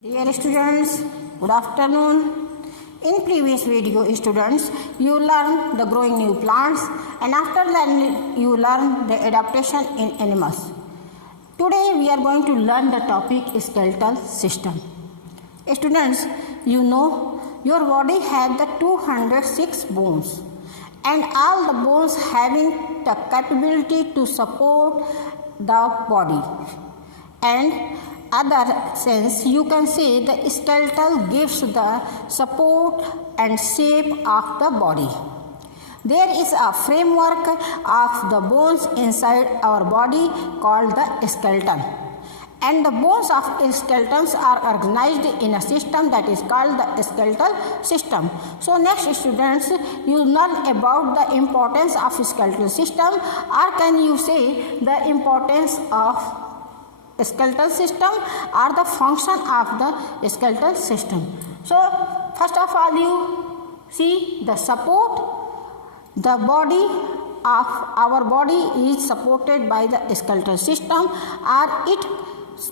Dear students, good afternoon. In previous video, students, you learned the growing new plants, and after that you learned the adaptation in animals. Today we are going to learn the topic skeletal system. Students, you know your body has the 206 bones, and all the bones having the capability to support the body. And other sense, you can say the skeletal gives the support and shape of the body. There is a framework of the bones inside our body called the skeleton, and the bones of skeletons are organized in a system that is called the skeletal system. So next, students, you learn about the importance of skeletal system, or can you say the importance of skeletal system or the function of the skeletal system. So first of all, you see the support. The body of our body is supported by the skeletal system, or it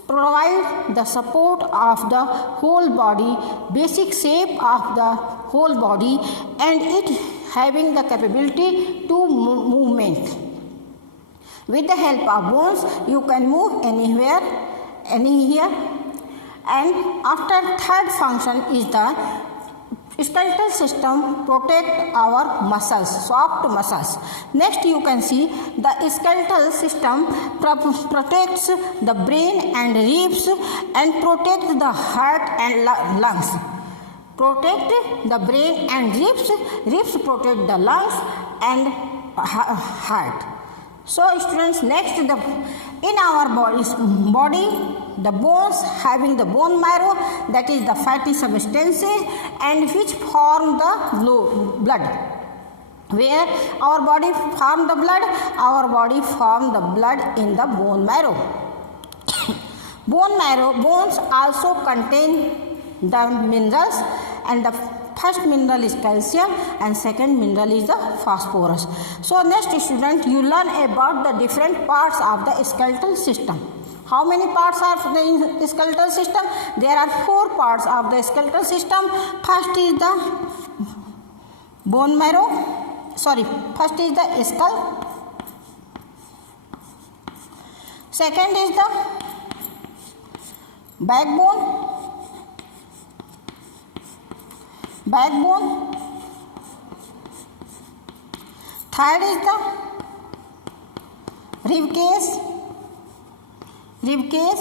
provides the support of the whole body, basic shape of the whole body, and it having the capability to movement. With the help of bones, you can move anywhere, anywhere. And after third function is the skeletal system protect our muscles, soft muscles. Next, you can see the skeletal system protects the brain and ribs and protects the heart and lungs. Protect the brain and ribs protect the lungs and heart. So students, next in our body, the bones having the bone marrow, that is the fatty substances, and which form the blood. Where our body form the blood, our body form the blood in the bone marrow. Bones also contain the minerals, and the first mineral is calcium and second mineral is the phosphorus. So next, student, you learn about the different parts of the skeletal system. How many parts are in the skeletal system? There are 4 parts of the skeletal system. First is the bone marrow. First is the skull. Second is the backbone. Third is the rib cage.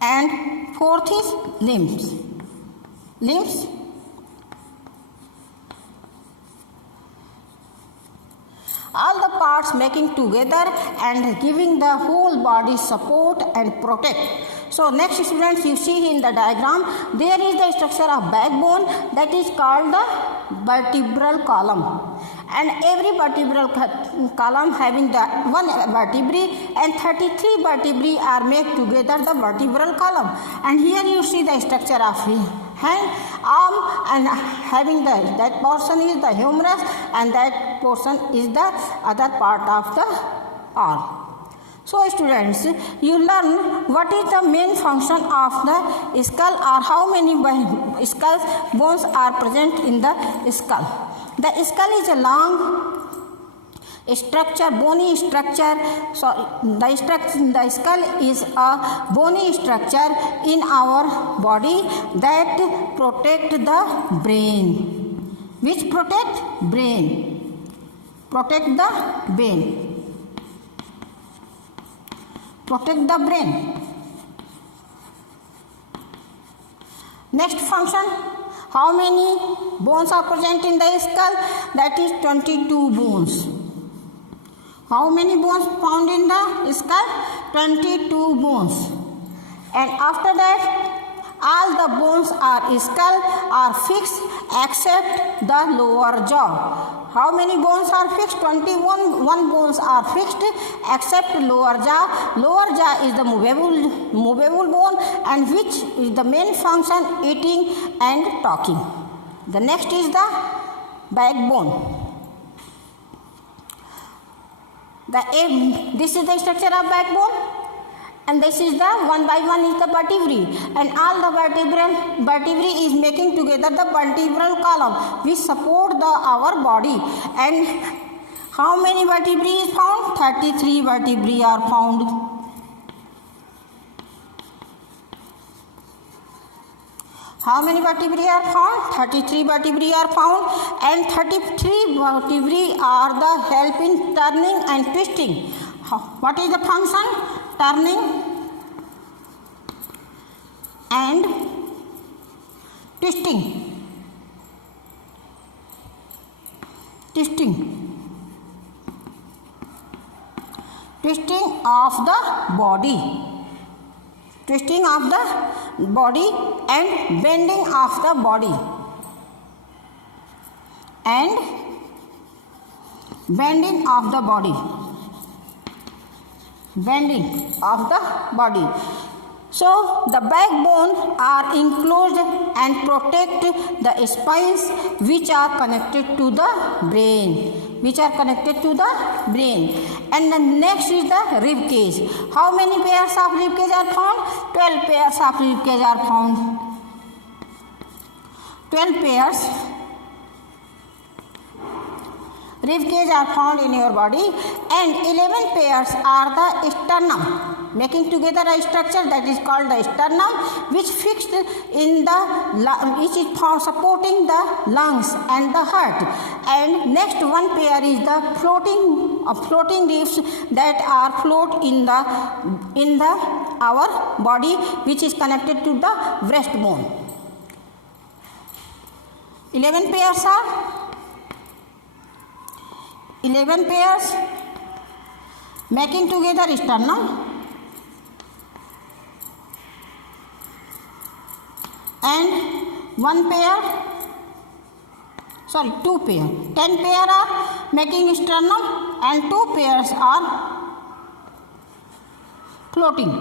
And fourth is limbs. All the parts making together and giving the whole body support and protect. So next, students, you see in the diagram, there is the structure of backbone, that is called the vertebral column. And every vertebral column having the one vertebrae, and 33 vertebrae are made together the vertebral column. And here you see the structure of hand, arm, and having that portion is the humerus, and that portion is the other part of the arm. So students, you learn what is the main function of the skull, or how many bones are present in the skull. The skull is a long structure, bony structure. The skull is a bony structure in our body that protect the brain. Which protect brain? Protect the brain. Protect the brain. Next function, how many bones are present in the skull? That is 22 bones. How many bones found in the skull? 22 bones. And after that, all the bones are skull are fixed except the lower jaw. How many bones are fixed? 21 bones are fixed except lower jaw. Lower jaw is the movable bone, and which is the main function eating and talking. The next is the backbone. This is the structure of backbone, and this is the one by one is the vertebrae, and all the vertebrae is making together the vertebral column which support our body. And how many vertebrae is found? 33 vertebrae are found. How many vertebrae are found? 33 vertebrae are found, and 33 vertebrae are the help in turning and twisting. What is the function? Turning and twisting. Twisting of the body. Twisting of the body and bending of the body. And bending of the body. Bending of the body. So the backbone are enclosed and protect the spines which are connected to the brain. And the next is the rib cage. How many pairs of rib cage are found? 12 pairs of rib cage are found. 12 pairs rib cage are found in your body, and 11 pairs are the sternum, making together a structure that is called the sternum, which fixed in the which is supporting the lungs and the heart. And next one pair is the floating ribs that are float in the our body, which is connected to the breastbone. 11 pairs making together sternum, and 2 pair. 10 pair are making sternum, and 2 pairs are floating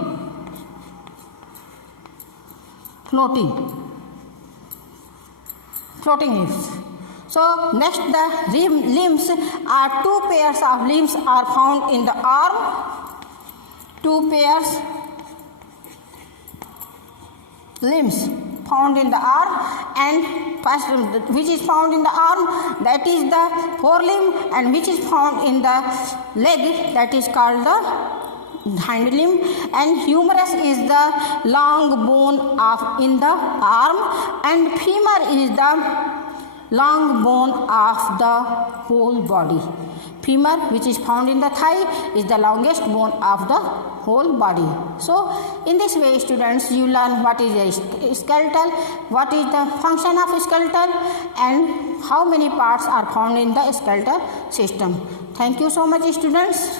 ribs. So next the limbs are 2 pairs of limbs are found in the arm. 2 pairs limbs found in the arm, and first which is found in the arm, that is the forelimb, and which is found in the leg, that is called the hind limb. And humerus is the long bone in the arm, and femur is the long bone of the whole body. Femur, which is found in the thigh, is the longest bone of the whole body. So in this way, students, you learn what is a skeletal, what is the function of skeleton, and how many parts are found in the skeletal system. Thank you so much, students.